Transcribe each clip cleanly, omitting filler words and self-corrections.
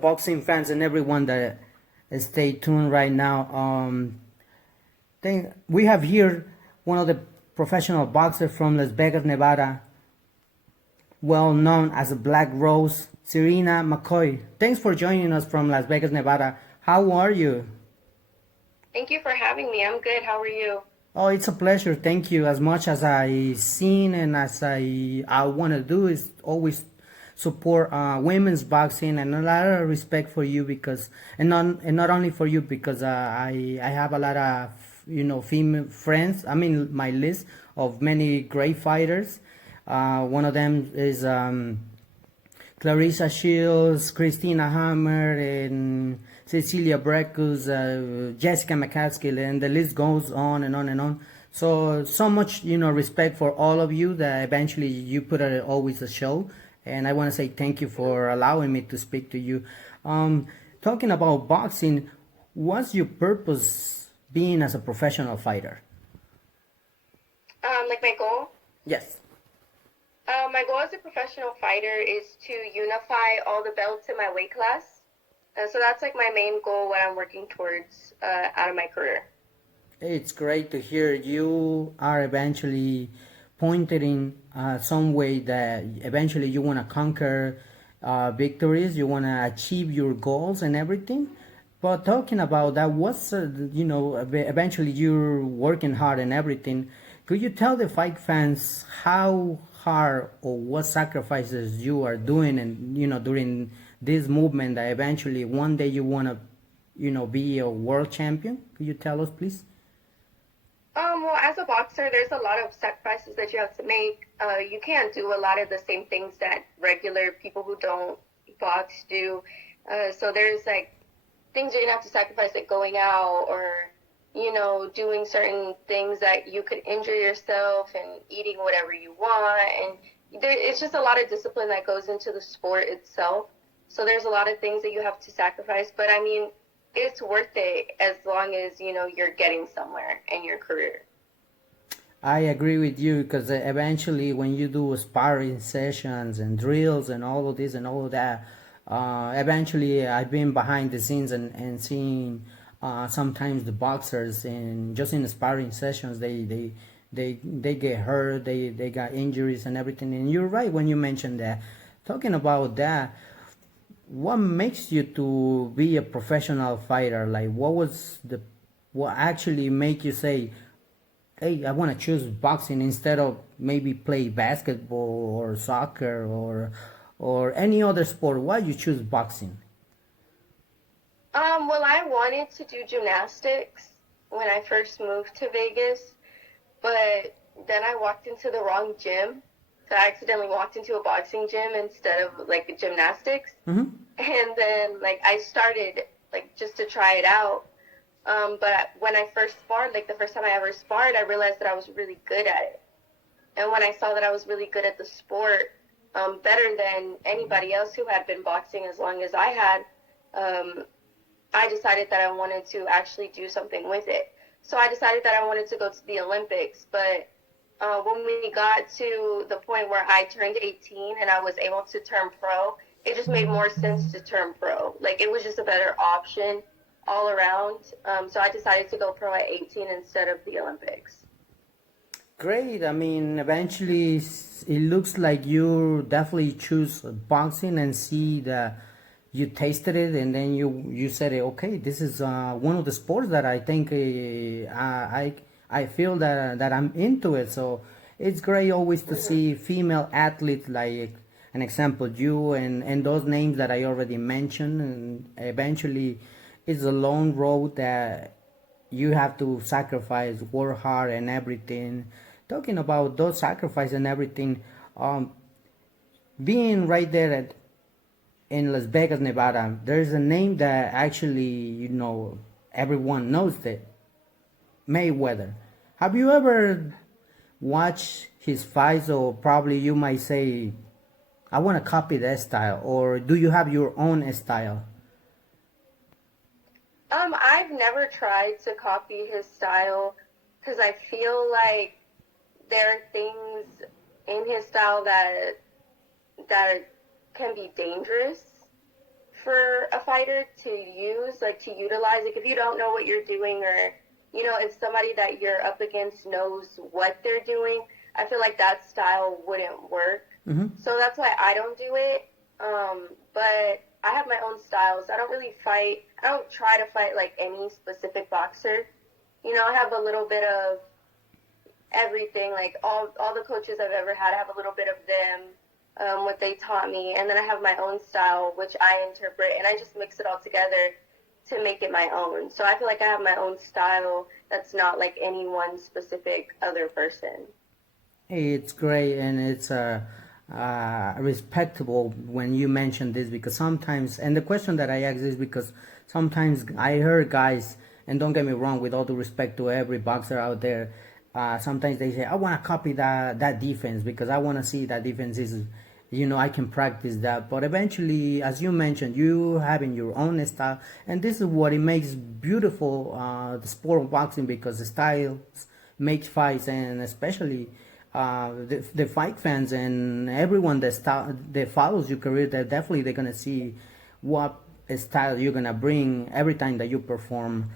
boxing fans and everyone that stay tuned right now. We have here one of the professional boxers from Las Vegas, Nevada, well known as a Black Rose, Czarina Mccoy. Thanks for joining us from Las Vegas, Nevada. How are you? Thank you for having me. I'm good. How are you? Oh, it's a pleasure. Thank you. As much as I seen and as I want to do is always support women's boxing, and a lot of respect for you because and not only for you because I have a lot of female friends. I mean my list of many great fighters. One of them is Clarissa Shields, Christina Hammer, and Cecilia Breckus, Jessica McCaskill, and the list goes on and on and on. So much, respect for all of you that eventually you put always a show. And I want to say thank you for allowing me to speak to you. Talking about boxing, what's your purpose being as a professional fighter? Like my goal? Yes. My goal as a professional fighter is to unify all the belts in my weight class. So that's like my main goal, what I'm working towards out of my career. It's great to hear you are eventually pointed in some way that eventually you want to conquer victories, you want to achieve your goals and everything. But talking about that, eventually you're working hard and everything. Could you tell the fight fans how hard or what sacrifices you are doing and, during this movement that eventually one day you want to, be a world champion? Could you tell us, please? Well, as a boxer, there's a lot of sacrifices that you have to make. You can't do a lot of the same things that regular people who don't box do. So there's like things you're gonna have to sacrifice, like going out or doing certain things that you could injure yourself and eating whatever you want. And it's just a lot of discipline that goes into the sport itself. So there's a lot of things that you have to sacrifice. But I mean, it's worth it as long as, you're getting somewhere in your career. I agree with you because eventually when you do sparring sessions and drills and all of this and all of that, eventually I've been behind the scenes and seeing sometimes the boxers and just in the sparring sessions they get hurt, they got injuries and everything. And you're right when you mentioned that. Talking about that, what makes you to be a professional fighter? Like what actually make you say, hey, I want to choose boxing instead of maybe play basketball or soccer or any other sport? Why you choose boxing? Well, I wanted to do gymnastics when I first moved to Vegas, but then I walked into the wrong gym. So I accidentally walked into a boxing gym instead of like gymnastics. Mm-hmm. And then like I started like just to try it out. But when I first sparred, like the first time I ever sparred, I realized that I was really good at it. And when I saw that I was really good at the sport, better than anybody else who had been boxing as long as I had, I decided that I wanted to actually do something with it. So I decided that I wanted to go to the Olympics. But when we got to the point where I turned 18 and I was able to turn pro, it just made more sense to turn pro. Like it was just a better option all around. So I decided to go pro at 18 instead of the Olympics. Great. I mean, eventually it looks like you definitely choose boxing and see that you tasted it and then you said, okay, this is one of the sports that I think I feel that I'm into it. So it's great always to see female athletes like an example you and those names that I already mentioned. And eventually it's a long road that you have to sacrifice, work hard and everything. Talking about those sacrifices and everything, being right there in Las Vegas, Nevada, there's a name that actually, everyone knows that Mayweather. Have you ever watched his fights, or probably you might say, I want to copy that style, or do you have your own style? I've never tried to copy his style because I feel like there are things in his style that can be dangerous for a fighter to use, like to utilize. Like if you don't know what you're doing, or if somebody that you're up against knows what they're doing, I feel like that style wouldn't work. Mm-hmm. So that's why I don't do it. But I have my own styles. I don't really fight. I don't try to fight like any specific boxer. I have a little bit of everything. Like all the coaches I've ever had, I have a little bit of them, what they taught me, and then I have my own style, which I interpret, and I just mix it all together to make it my own. So I feel like I have my own style that's not like any one specific other person. It's great, and it's respectable when you mention this, because sometimes, and the question that I ask is because sometimes I heard guys, and don't get me wrong, with all due respect to every boxer out there, sometimes they say, I want to copy that defense because I want to see that defense is, I can practice that. But eventually, as you mentioned, you having your own style, and this is what it makes beautiful, the sport of boxing, because the styles make fights, and especially the fight fans and everyone that follows your career, that definitely they're gonna see what style you're gonna bring every time that you perform.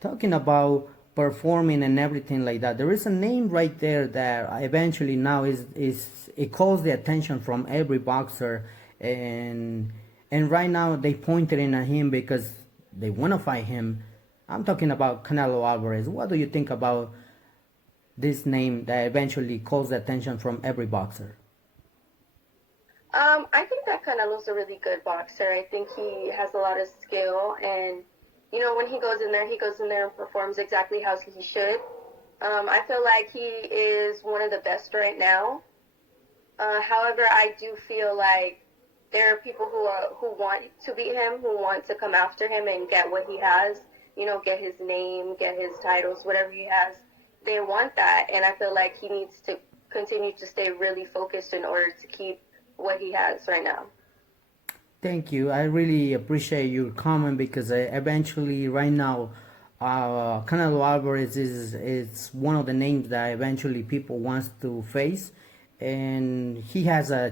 Talking about performing and everything like that, there is a name right there that eventually now is it calls the attention from every boxer, and right now they pointed in at him because they want to fight him. I'm talking about Canelo Alvarez. What do you think about this name that eventually calls the attention from every boxer? I think that Canelo's a really good boxer. I think he has a lot of skill, and when he goes in there and performs exactly how he should. I feel like he is one of the best right now. However, I do feel like there are people who want to beat him, who want to come after him and get what he has. Get his name, get his titles, whatever he has. They want that, and I feel like he needs to continue to stay really focused in order to keep what he has right now. Thank you. I really appreciate your comment, because eventually, right now, Canelo Alvarez is one of the names that eventually people wants to face, and he has a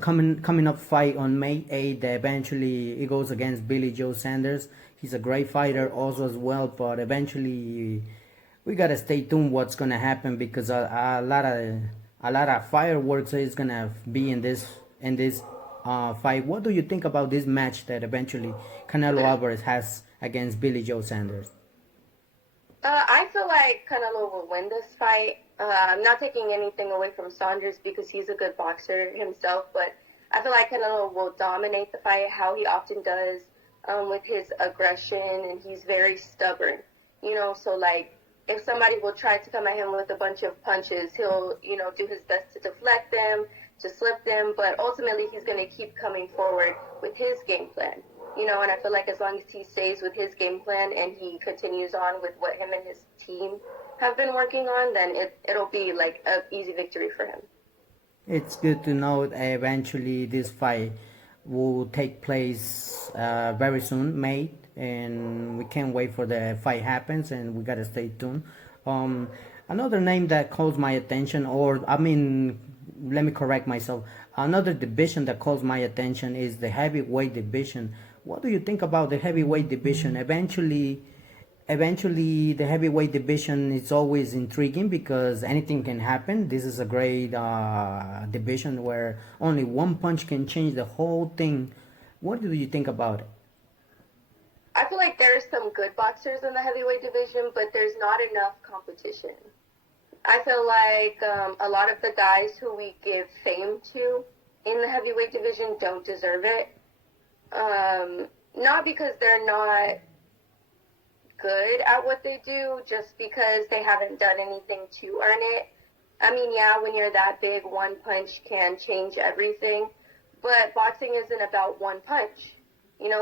coming up fight on May 8th. That eventually he goes against Billy Joe Sanders. He's a great fighter also as well, but eventually we gotta stay tuned what's gonna happen, because a lot of fireworks is gonna be in this fight. What do you think about this match that eventually Canelo Alvarez has against Billy Joe Sanders? I feel like Canelo will win this fight. I'm not taking anything away from Saunders because he's a good boxer himself, but I feel like Canelo will dominate the fight, how he often does, with his aggression, and he's very stubborn. So like if somebody will try to come at him with a bunch of punches, he'll, do his best to deflect them, to slip them, but ultimately he's going to keep coming forward with his game plan. And I feel like as long as he stays with his game plan and he continues on with what him and his team have been working on, then it'll be like an easy victory for him. It's good to know that eventually this fight will take place very soon, May, and we can't wait for the fight happens, and we gotta stay tuned. Another name that calls my attention, or I mean, let me correct myself. Another division that calls my attention is the heavyweight division. What do you think about the heavyweight division? Eventually, the heavyweight division is always intriguing because anything can happen. This is a great division where only one punch can change the whole thing. What do you think about it? I feel like there's some good boxers in the heavyweight division, but there's not enough competition. I feel like a lot of the guys who we give fame to in the heavyweight division don't deserve it. Not because they're not good at what they do, just because they haven't done anything to earn it. I mean, yeah, when you're that big, one punch can change everything, but boxing isn't about one punch.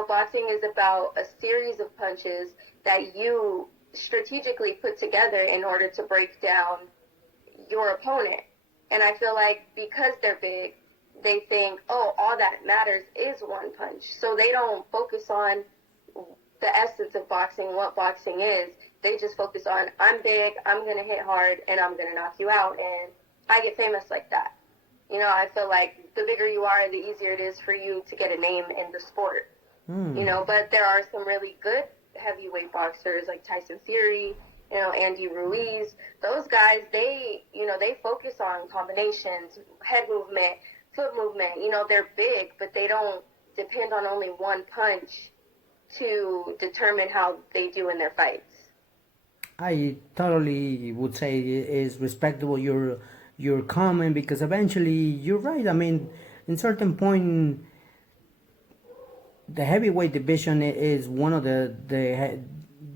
Boxing is about a series of punches that you strategically put together in order to break down your opponent. And I feel like because they're big, they think, oh, all that matters is one punch. So they don't focus on the essence of boxing, what boxing is. They just focus on, I'm big, I'm going to hit hard, and I'm going to knock you out. And I get famous like that. You know, I feel like the bigger you are, the easier it is for you to get a name in the sport. You know, but there are some really good heavyweight boxers like Tyson Fury, you know, Andy Ruiz. Those guys, they, you know, they focus on combinations, head movement, foot movement. You know, they're big, but they don't depend on only one punch to determine how they do in their fights. I totally would say is respectable your comment, because eventually you're right. I mean, in certain point, the heavyweight division is one of the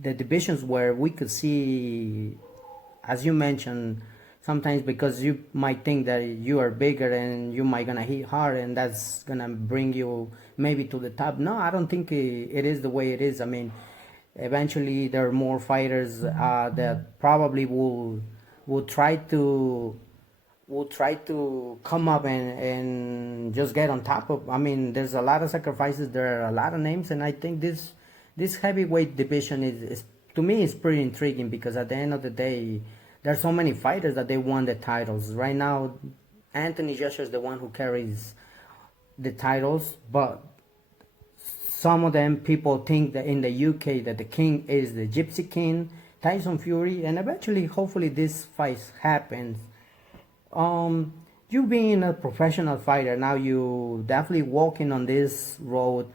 divisions where we could see, as you mentioned, sometimes because you might think that you are bigger and you might gonna hit hard and that's gonna bring you maybe to the top. No, I don't think it is the way it is. I mean, eventually there are more fighters that probably will try to come up and just get on top of. I mean, there's a lot of sacrifices, there are a lot of names, and I think this heavyweight division is to me is pretty intriguing, because at the end of the day, there's so many fighters that they won the titles. Right now, Anthony Joshua is the one who carries the titles, but some of them people think that in the UK that the king is the Gypsy King, Tyson Fury, and eventually, hopefully, this fight happens. You being a professional fighter now, you definitely walking on this road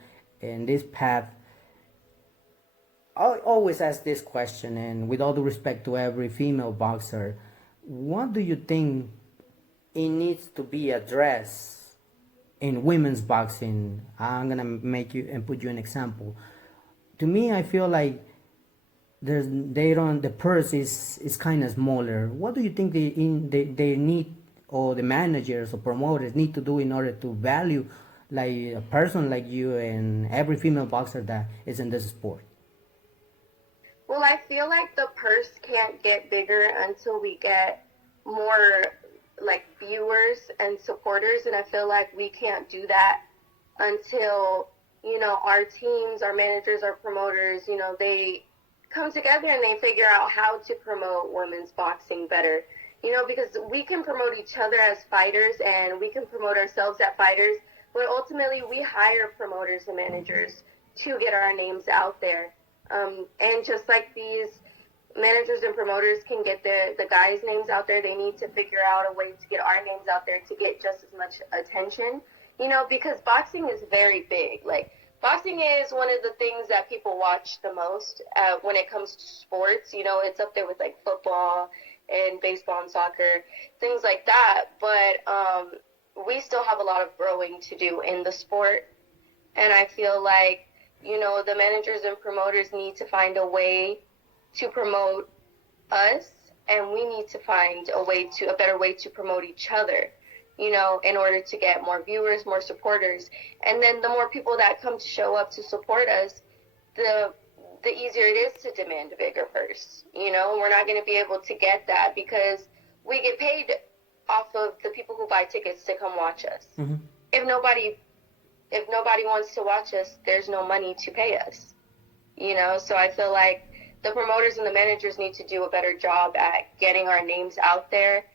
and this path. I always ask this question, and with all due respect to every female boxer, what do you think it needs to be addressed in women's boxing? I'm gonna make you and put you an example. To me, I feel like the purse is kind of smaller. What do you think they need, or the managers or promoters need to do in order to value like a person like you and every female boxer that is in this sport? Well, I feel like the purse can't get bigger until we get more like viewers and supporters, and I feel like we can't do that until, you know, our teams, our managers, our promoters, you know, they come together and they figure out how to promote women's boxing better. You know, because we can promote each other as fighters and we can promote ourselves as fighters, but ultimately we hire promoters and managers to get our names out there. And just like these managers and promoters can get the guys' names out there, they need to figure out a way to get our names out there to get just as much attention. You know, because boxing is very big. Like, boxing is one of the things that people watch the most when it comes to sports. You know, it's up there with like football and baseball and soccer, things like that. But we still have a lot of growing to do in the sport. And I feel like, you know, the managers and promoters need to find a way to promote us, and we need to find a better way to promote each other, you know, in order to get more viewers, more supporters. And then the more people that come to show up to support us, the easier it is to demand a bigger purse. You know, we're not going to be able to get that because we get paid off of the people who buy tickets to come watch us. Mm-hmm. If nobody wants to watch us, there's no money to pay us. You know, so I feel like the promoters and the managers need to do a better job at getting our names out there.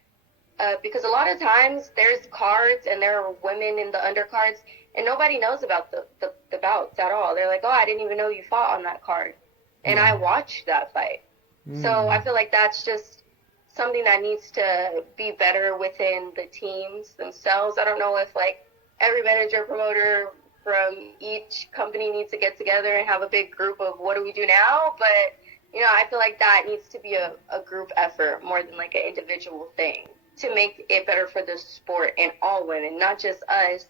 Because a lot of times there's cards and there are women in the undercards and nobody knows about the bouts at all. They're like, oh, I didn't even know you fought on that card. And I watched that fight. So I feel like that's just something that needs to be better within the teams themselves. I don't know if like every manager, promoter from each company needs to get together and have a big group of what do we do now, but you know, I feel like that needs to be a group effort more than like an individual thing to make it better for the sport and all women, not just us,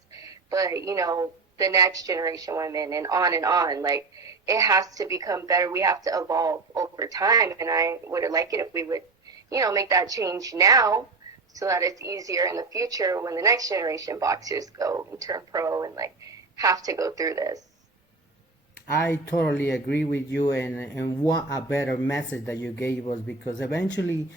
but, you know, the next generation women and on and on. Like, it has to become better. We have to evolve over time, and I would like it if we would, you know, make that change now so that it's easier in the future when the next generation boxers go and turn pro and, like, have to go through this. I totally agree with you, and what a better message that you gave us, because eventually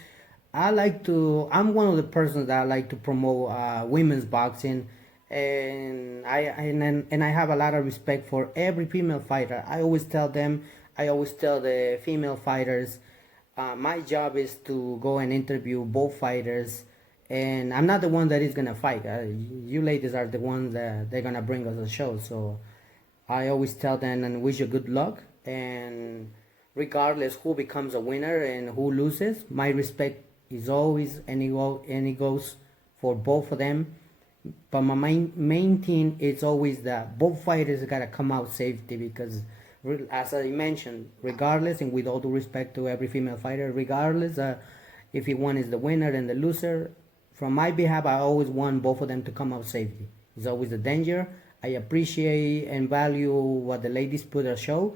I'm one of the persons that I like to promote women's boxing, and I have a lot of respect for every female fighter. I always tell the female fighters, my job is to go and interview both fighters and I'm not the one that is gonna fight. You ladies are the ones that they're gonna bring us a show. So I always tell them and wish you good luck. And regardless who becomes a winner and who loses, my respect is always and it goes for both of them. But my main thing is always that both fighters gotta come out safety because, as I mentioned, regardless and with all due respect to every female fighter, regardless if one is the winner and the loser, from my behalf, I always want both of them to come out safety. It's always a danger. I appreciate and value what the ladies put a show,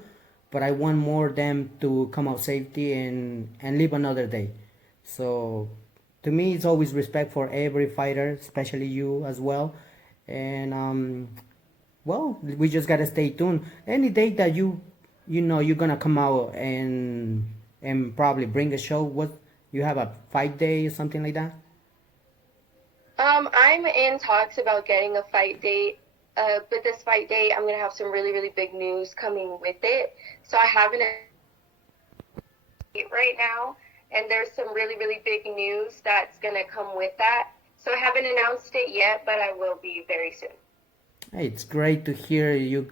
but I want more them to come out safety and live another day. So to me, it's always respect for every fighter, especially you as well. And well, we just gotta stay tuned. Any day that you know you're gonna come out and probably bring a show, what you have a fight day or something like that? I'm in talks about getting a fight date. But this fight date, I'm gonna have some really, really big news coming with it. So I haven't right now, and there's some really, really big news that's gonna come with that. So I haven't announced it yet, but I will be very soon. Hey, it's great to hear you're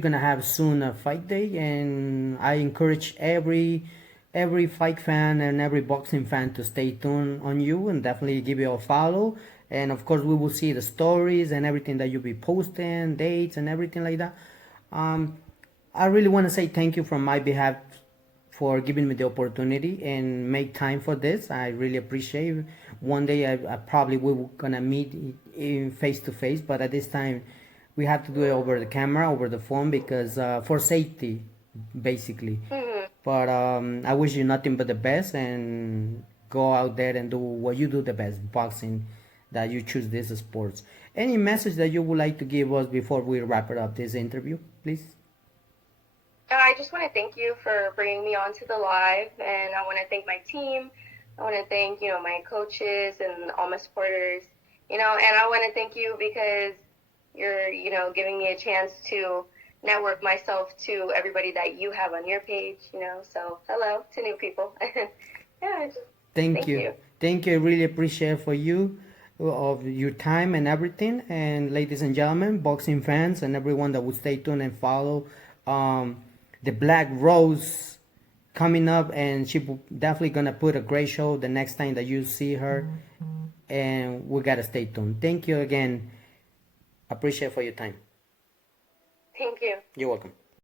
gonna have soon a fight day, and I encourage every fight fan and every boxing fan to stay tuned on you and definitely give you a follow. And of course, we will see the stories and everything that you'll be posting, dates and everything like that. I really want to say thank you from my behalf for giving me the opportunity and make time for this. I really appreciate it. One day I probably will gonna meet in face to face, but at this time we have to do it over the camera, over the phone because for safety, basically. But I wish you nothing but the best and go out there and do what you do the best, boxing, that you choose this sports. Any message that you would like to give us before we wrap it up this interview, please? I just want to thank you for bringing me onto the live, and I want to thank my team. I want to thank, my coaches and all my supporters, and I want to thank you because you're, giving me a chance to network myself to everybody that you have on your page, so hello to new people. Yeah, Thank thank you. Thank you. I really appreciate for you of your time and everything. And ladies and gentlemen, boxing fans and everyone that will stay tuned and follow the Black Rose coming up, and she definitely gonna put a great show the next time that you see her. And we gotta stay tuned. Thank you again. Appreciate for your time. Thank you. You're welcome.